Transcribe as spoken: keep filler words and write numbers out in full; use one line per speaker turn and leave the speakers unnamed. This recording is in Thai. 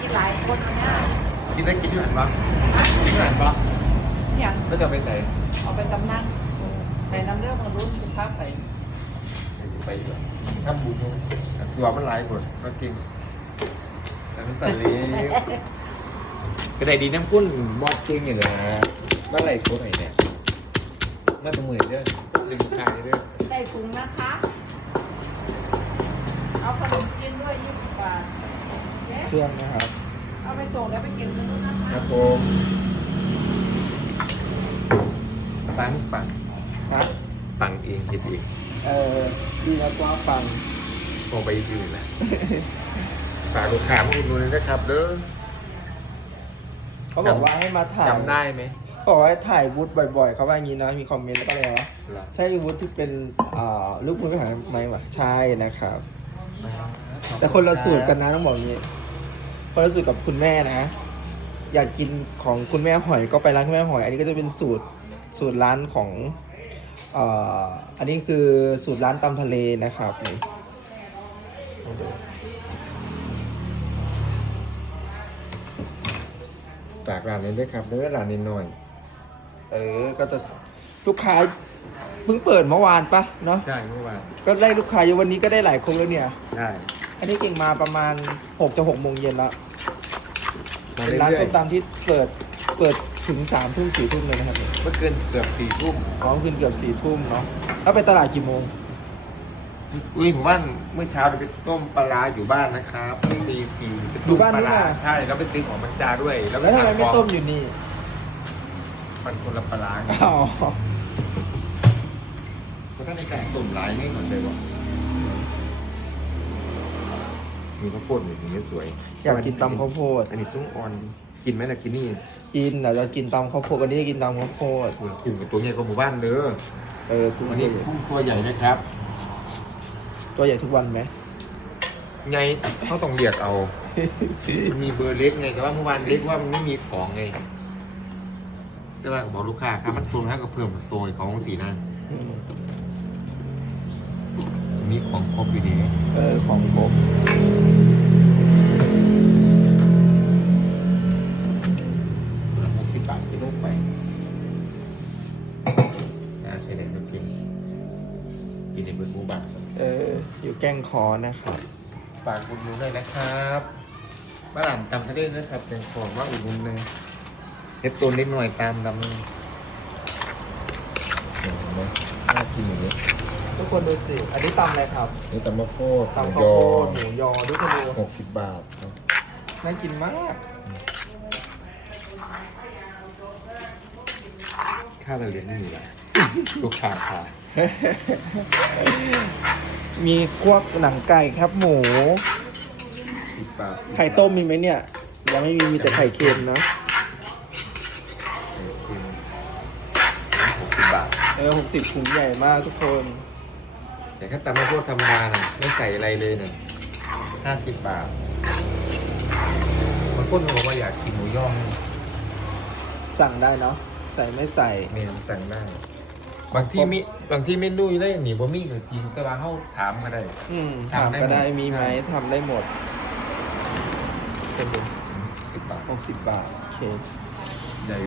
นหลายคนเนี่ย
กินได้กินที่หันปะกินที่หันปะ
อย่าง
ก็จะไปใส่
เอาไปกำนังไปน้ำเลือดมารุ่นคุณภาพไป
ไปอยู่ทำบุญสวมมันหลายคนมากินแต่สันลีกระไดดีน้ำกุ้นมอดจริงอย่างเลยนะเมื่อไรโซ่ไหนเนี่ยมาตัวมือเด้อดึงขายเด้อ
ได้ถุงนะคะ เอาขนมจีนด้วยยี่สิบบาทเจ๊
เครื่องนะครับ
เอาไปส่งแล้วไปเก็บเงินด้วยนะ
ค
คะ
รับผมปังปัง
ฮะ
ปังเองคิดเอง
เออดีนะกว่าฟัง
โอไปซื้อนะฝากลูกค้ามาอุดหนุนนะครับเด้อ
เขาบอกว่าให้มาถ่าย
จำได้ไหม
เขาบอกว่าให้ถ่ายวุฒิบ่อยๆ เขาว่าอย่างนี้นะ มีคอมเมนต์แล้วก็อะไรวะ
เหรอ
ใช่วุฒิที่เป็นอ่าลูกมือหาไหมวะใช่นะครับ แต่คนละสูตรกันนะต้องบอกอย่างนี้ คนละสูตรกับคุณแม่นะ อยากกินของคุณแม่หอยก็ไปร้านคุณแม่หอย อันนี้ก็จะเป็นสูตรสูตรร้านของเอ่ออันนี้คือสูตรร้านตำทะเลนะครับนี่
ฝากร้านนี้ด้วยครับเด้อร้านนี้หน่อย
เออ ก็จะลูกค้าเพิ่งเปิดเมื่อวานปะเนาะ
ใช่เมื่อวาน
ก็ได้ลูกค้าอยู่วันนี้ก็ได้หลายคนแล้วเนี่ย
ใช่
อันนี้เก่งมาประมาณหกจะหกโมงเย็นแล้ว
มา
เป็น
เรื่
ร้าน
อย
ส้มตำที่เปิดเปิดถึงสามทุ่มสี่ทุ่มเลยนะครับ
ๆเมื่อเกินเกือบสี่ทุ่ม
อ๋อคืนเกือบสี่ทุ่มเนาะแล้วไปตลาดกี่โมง
อุ้ยผมว่าเมื่อเช้าเราไปต้มปลาร้าอยู่บ้านนะครับตีสี่ไป
อยู่
ต้ม
บ้าน
ปลา
นี่
ร้า
นะ
ใช่แล้วไปซื้อของบรรจาด้วย
แล้วทำไมไม่ต้มอยู่นี่
มันคนละปลาร้าไง
อ๋อ
เพราะถ้าในแต่ต้มร้ายไม่เหมือนเลยว่ะมีข้าวโพดอยู่อย่างนี้สวย
อยากกินตำข้าวโพด
อันนี้ซุ้งออนกินไหมล่ะกินนี่
กินเดี๋ยวจะกินตำข้าวโพดวันนี้จะกินตำข้าวโพด
กลุ่มกับตัวใหญ่กว่าหมู่บ้านเด้อ
เออกุ้ง
วันนี้กุ้งตัวใหญ่นะครับ
ตัวใหญ่ทุกวันไหม
ไงเขาต้องเรียกเอา มีเบอร์เล็กไงแต่ว่าเมื่อวานเล็กว่ามันไม่มีของไงแต่ว่าบอกลูกค้าครับมันตัวนั้นก็เพิ่มตัวของสีหน้า
อืม
มีของครบอยู่ดี
เออของครบ
หกสิบบาทจะลงไปน่าใช้ได้ก็กินกินในเบอร์หมูบาท
เอออยู่แกล้งคอนะครับ
ฝากอุดหนุนเลยนะครับบ้านหลังตำทะเลนะครับเป็นของว่าอุดหนุนเลยเล็บตัวนิดหน่อยตามดำเลยเห็นไหมน่ากินอย่างนี้
ทุกคนดูสิอันนี้ตำอะไรครับ
นี่ตำมะโพด
ตำ
หมู
ข้าวย
อ
โพดหมูยอด้วยคนดู
หกสิบบาทครับ
น่ากินมาก
ค่าเราเรียนไม่มีละลูกค้าค่ะ
มีพวกหนังไก่ครับหมู
สิบบาท10
ไข่ต้มมีไหมเนี่ย ยังไม่มีมีแต่ไข่เค็มเนาะ
โอเคหกสิบบาท
เออหกสิบถุงใหญ่มากทุกคน
แต่ถ้าตำมะโพดธรรมดาน่ะไม่ใส่อะไรเลยน่ะห้าสิบบาทบางคนเขาบอกว่าอยากกินหมูย่อง
สั่งได้เนาะใส่ไม่ใส่
เมนสั่งได้ บางที่มิบางที่ไม่รู้ได้หนีบ่มีก็กินแต่ว่าเขาถามมาได้
อืม
ทำ
ถาม
ได้
ก็ได้
หมด
มีไหม
ใช่
ทำได้หมดเป็น
สิบบาท
หกสิบบาท โอเค